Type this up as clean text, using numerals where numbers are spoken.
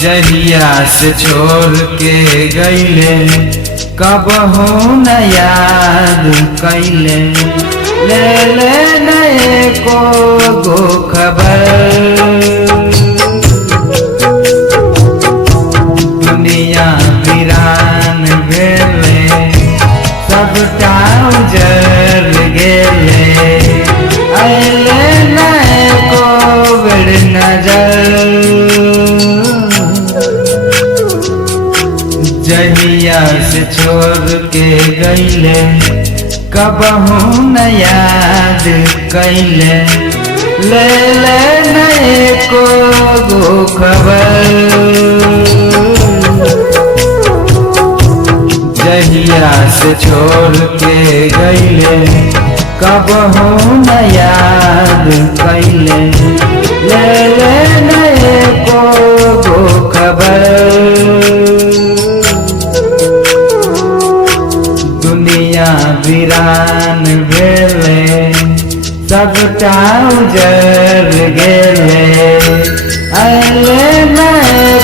जहिया से छोड़ के गईले कबहू न याद कैले, ले ले नए को गो खबर। दुनिया वीरान भेले सबटा उजर गेले, अले नए को बेड़ नजर। जहिया से छोड़ के गईले कबहू न याद कैले, ले ले नए को गो खबर। जहिया से छोड़ के गईले कबहू न याद कैले, ले ले नए को गो खबर। दुनिया वीरान भेले सबटा उजर गेले, अले नए